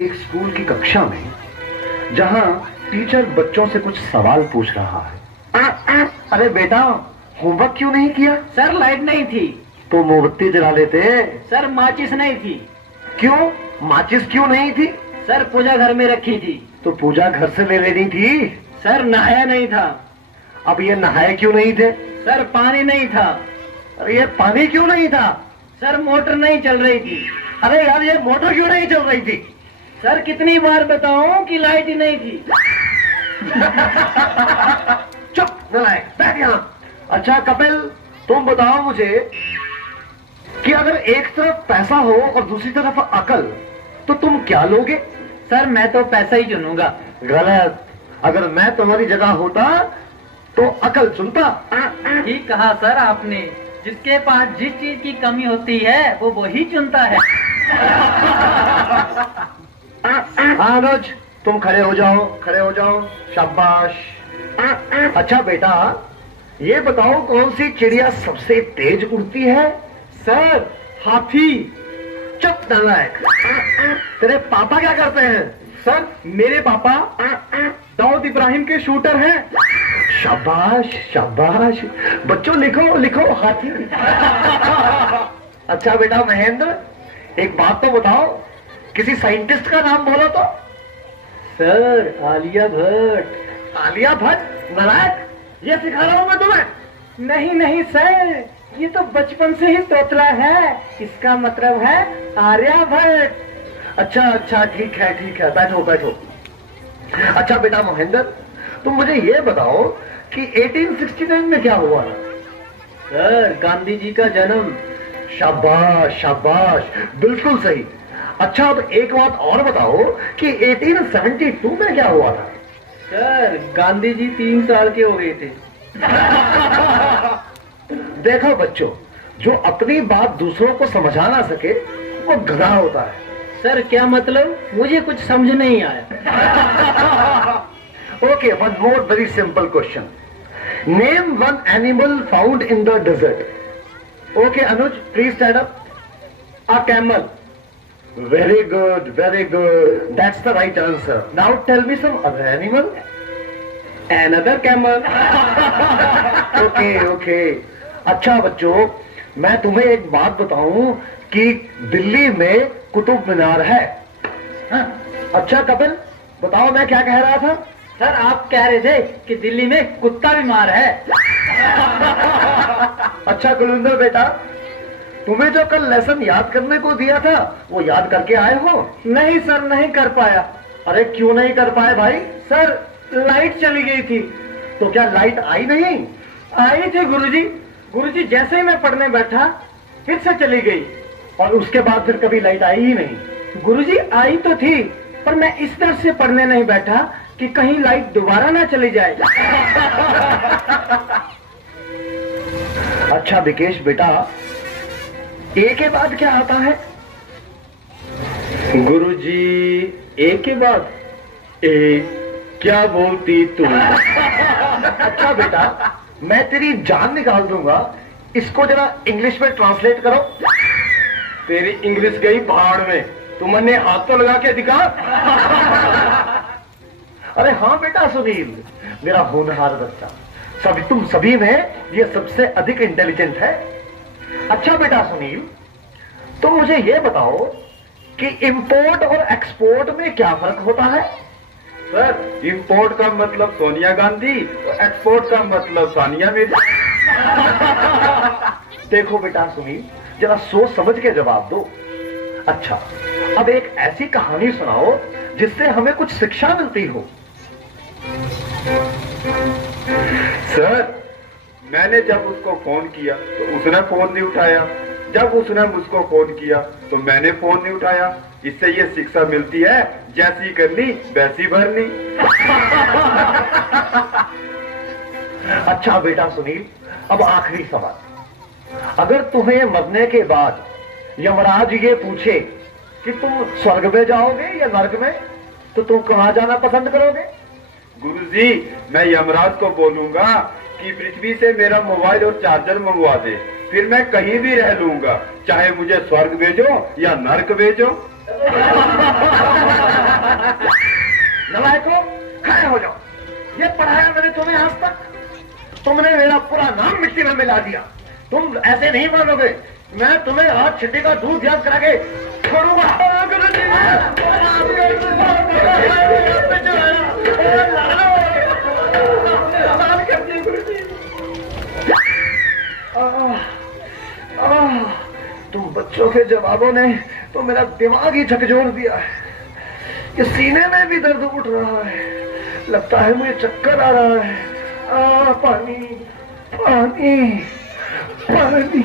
एक स्कूल की कक्षा में जहां टीचर बच्चों से कुछ सवाल पूछ रहा है। अरे बेटा, होमवर्क क्यों नहीं किया? सर लाइट नहीं थी। तो मोमबत्ती जला लेते। सर माचिस नहीं थी। क्यों? माचिस क्यों नहीं थी? सर पूजा घर में रखी थी। तो पूजा घर से ले लेनी थी। सर नहाया नहीं था। अब ये नहाए क्यों नहीं थे? सर पानी नहीं था। अरे ये पानी क्यों नहीं था? सर मोटर नहीं चल रही थी। अरे यार, ये मोटर क्यों नहीं चल रही थी? सर कितनी बार बताऊं कि लाइट ही नहीं थी। चुप नालायक, बैठ यहाँ। अच्छा कपिल, तुम बताओ मुझे कि अगर एक तरफ पैसा हो और दूसरी तरफ अकल, तो तुम क्या लोगे? सर मैं तो पैसा ही चुनूंगा। गलत। अगर मैं तुम्हारी जगह होता तो अकल चुनता। ठीक कहा सर आपने। जिसके पास जिस चीज की कमी होती है वो वही चुनता है। हाँ अनुज, तुम खड़े हो जाओ, खड़े हो जाओ। शाबाश। अच्छा बेटा, ये बताओ कौन सी चिड़िया सबसे तेज उड़ती है? सर हाथी। चुप नालायक। तेरे पापा क्या करते हैं? सर मेरे पापा दाऊद इब्राहिम के शूटर हैं। शाबाश शाबाश। बच्चों लिखो लिखो, हाथी। अच्छा बेटा महेंद्र, एक बात तो बताओ, किसी साइंटिस्ट का नाम बोलो तो। सर आलिया भट्ट। आलिया भट्ट? नालायक, ये सिखा रहा हूं मैं तुम्हें। नहीं नहीं सर, ये तो बचपन से ही तोतला है। इसका मतलब है आर्यभट्ट। अच्छा अच्छा, ठीक है ठीक है, बैठो बैठो। अच्छा बेटा महेंद्र, तुम मुझे ये बताओ कि 1869 में क्या हुआ था? सर गांधी जी का जन्म। शाबाश शाबाश, बिल्कुल सही। अच्छा अब एक बात और बताओ कि 1872 में क्या हुआ था? सर गांधी जी 3 साल के हो गए थे। देखो बच्चों, जो अपनी बात दूसरों को समझा ना सके वो गधा होता है। सर क्या मतलब? मुझे कुछ समझ नहीं आया। Okay, one more very simple question. Name one animal found in the desert. Okay Anuj, please stand up. A camel. Very good very good, that's the right answer. Now tell me some other animal. Another camel. Okay okay. अच्छा बच्चों, मैं तुम्हें एक बात बताऊं कि दिल्ली में कुतुब मीनार है। हाँ? अच्छा कपिल, बताओ मैं क्या कह रहा था? सर आप कह रहे थे कि दिल्ली में कुत्ता बीमार है। अच्छा कुलविंदर बेटा, तुम्हें जो कल लेसन याद करने को दिया था वो याद करके आए हो? नहीं सर, नहीं कर पाया। अरे क्यों नहीं कर पाए भाई? सर लाइट चली गई थी। तो क्या लाइट आई नहीं? आई थी गुरुजी। गुरुजी जैसे ही मैं पढ़ने बैठा फिर से चली गई। और उसके बाद फिर कभी लाइट आई ही नहीं? गुरुजी आई तो थी, पर मैं इस तरह से पढ़ने नहीं बैठा कि कहीं लाइट दोबारा ना चली जाए। अच्छा विकेश बेटा, ए के बाद क्या आता है? गुरुजी ए के बाद ए क्या बोलती तू? अच्छा बेटा, मैं तेरी जान निकाल दूंगा, इसको जरा इंग्लिश में ट्रांसलेट करो। तेरी इंग्लिश गई भाड़ में, तुमने हाथ तो लगा के दिखा। अरे हाँ बेटा सुनील, मेरा होनहार बच्चा, तुम सभी में ये सबसे अधिक इंटेलिजेंट है। अच्छा बेटा सुनील, तुम मुझे ये बताओ कि इंपोर्ट और एक्सपोर्ट में क्या फर्क होता है? सर इंपोर्ट का मतलब सोनिया गांधी और एक्सपोर्ट का मतलब सानिया मिर्जा। देखो बेटा सुनील, जरा सोच समझ के जवाब दो। अच्छा, अब एक ऐसी कहानी सुनाओ जिससे हमें कुछ शिक्षा मिलती हो। सर मैंने जब उसको फोन किया तो उसने फोन नहीं उठाया, जब उसने मुझको फोन किया तो मैंने फोन नहीं उठाया। इससे ये शिक्षा मिलती है, जैसी करनी वैसी भरनी। अच्छा बेटा सुनील, अब आखिरी सवाल। अगर तुम्हें मरने के बाद यमराज ये पूछे कि तुम स्वर्ग में जाओगे या नर्क में, तो तुम कहां जाना पसंद करोगे? गुरुजी, मैं यमराज को बोलूंगा कि पृथ्वी से मेरा मोबाइल और चार्जर मंगवा दे, फिर मैं कहीं भी रह लूंगा, चाहे मुझे स्वर्ग भेजो या नर्क भेजो। नलायको, खड़े हो जाओ। ये पढ़ाया मैंने तुम्हें आज तक, तुमने मेरा पूरा नाम मिट्टी में मिला दिया। तुम ऐसे नहीं मानोगे, मैं तुम्हें आज छिट्टी का दूध याद करा के छोड़ूंगा। तुम बच्चों के जवाबों ने तो मेरा दिमाग ही झकझोर दिया है। ये सीने में भी दर्द उठ रहा है, लगता है मुझे चक्कर आ रहा है। पानी पानी पानी।